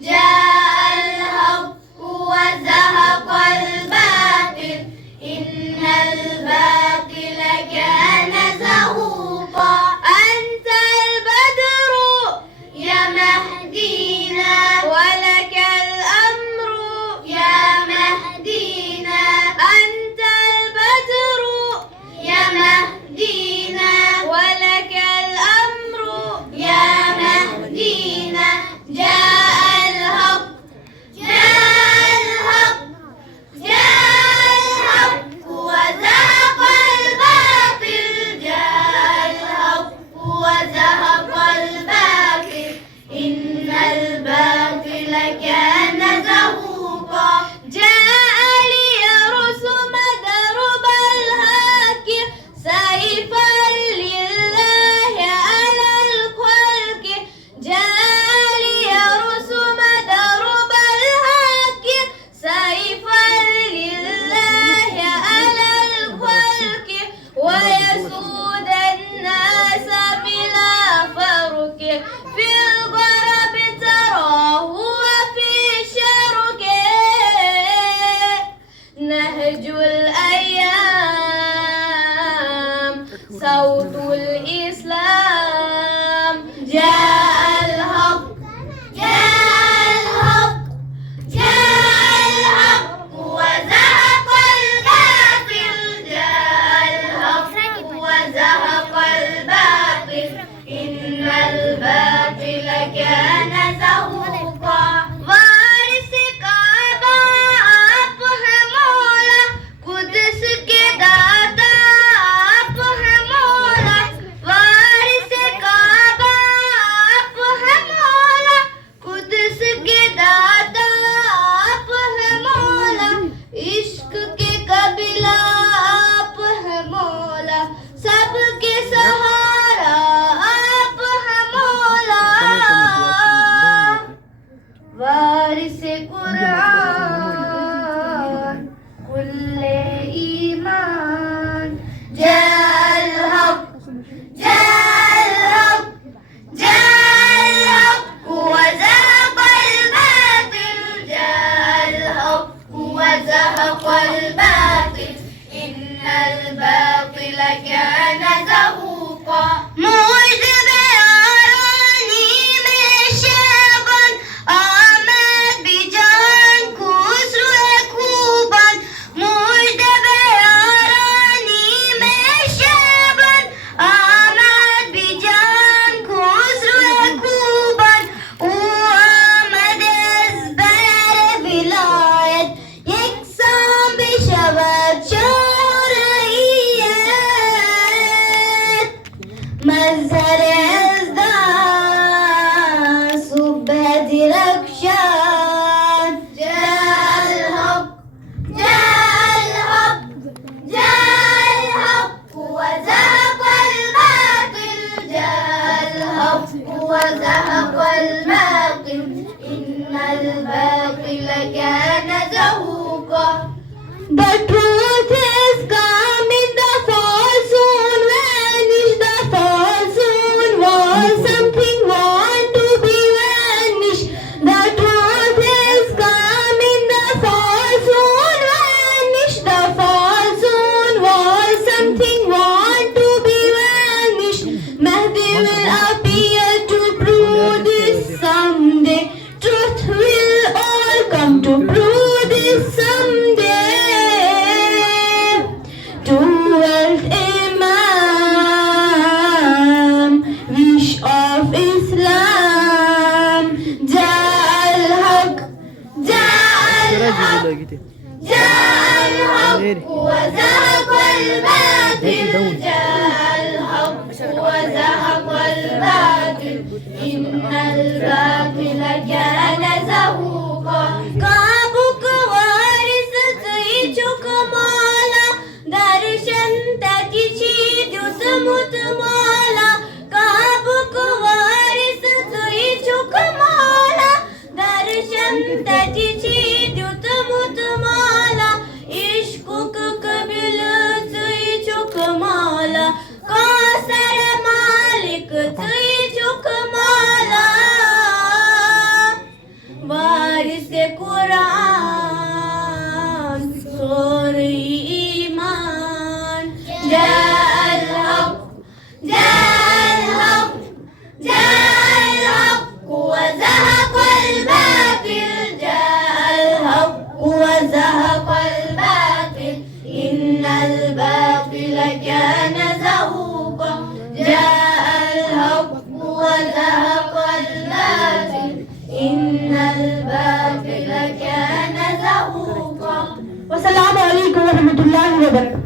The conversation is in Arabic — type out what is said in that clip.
جاء الحق وزهق الباطل إن الباطل كان زهوقا أنت البدر يا مهدينا ولك الأمر يا مهدينا أنت البدر يا مهدينا ولك الأمر يا مهدينا جاء الحق وزهق الباطل جاء الحق وزهق الباطل إن الباطل كان زهوقا جاء ليرسم درب الهاك سيفا لله على الخلق جاء ليرسم درب الهاك سيفا لله على الخلق ويسود الناس بلا فرق في الغرب تراه وفي الشرق نهج الأيام صوت الإسلام جاء الحق وزهق الباطل جاء الحق وزهق الباطل إن الباطل كان زهوقا وارث काबा आप है मौला कुद्स के दाता आप है मौला वारिस काबा आप है मौला कुद्स के दाता आप है मौला इश्क के कबीला आप है मौला सबके सहारा आप है मौला वारिस कुरान कुल्ले ईमान जय الحق وزهق الباطل جاء الحق وزهق الباطل إن الباطل كان زهوقا موجب यारानी में शबन आमद बिजान खुसरो खूबन मुजब यारानी में शबन आमद बिजान खुसरो खूबन ओ आमद अज़बर विलायत यकसां बिशवत शौरियत मज़हर अज़दार सुबह दिलकशान जय الحق وزهق الباطل جاء الحق وزهق الباطل إن الباطل كان زهوقا The truth is coming, the false soon vanish, the false soon was something want to be vanished. The truth is coming, the false soon vanish, the false soon was something want to be vanished. Mahdi will appear to prove this someday. Truth will all come to prove this someday. 12th Imam, wish of Islam. Jai al-Haq, وزهق الباطل جاء الحق وزهق الباطل إن الباطل كان زهوقا काबुक वारिस तुझ माला दर्शन तकिची दुस मुत माला काबुक वारिस तुझ माला दर्शन तकिची दुस मुत माला इश्कुक कबिल तुझ माला कौसर मालिक तुझ माला وزهق الباطل إن الباطل كان زهوقا جاء الحق وزهق الباطل إن الباطل كان زهوقا. والسلام عليكم ورحمة الله وبركاته.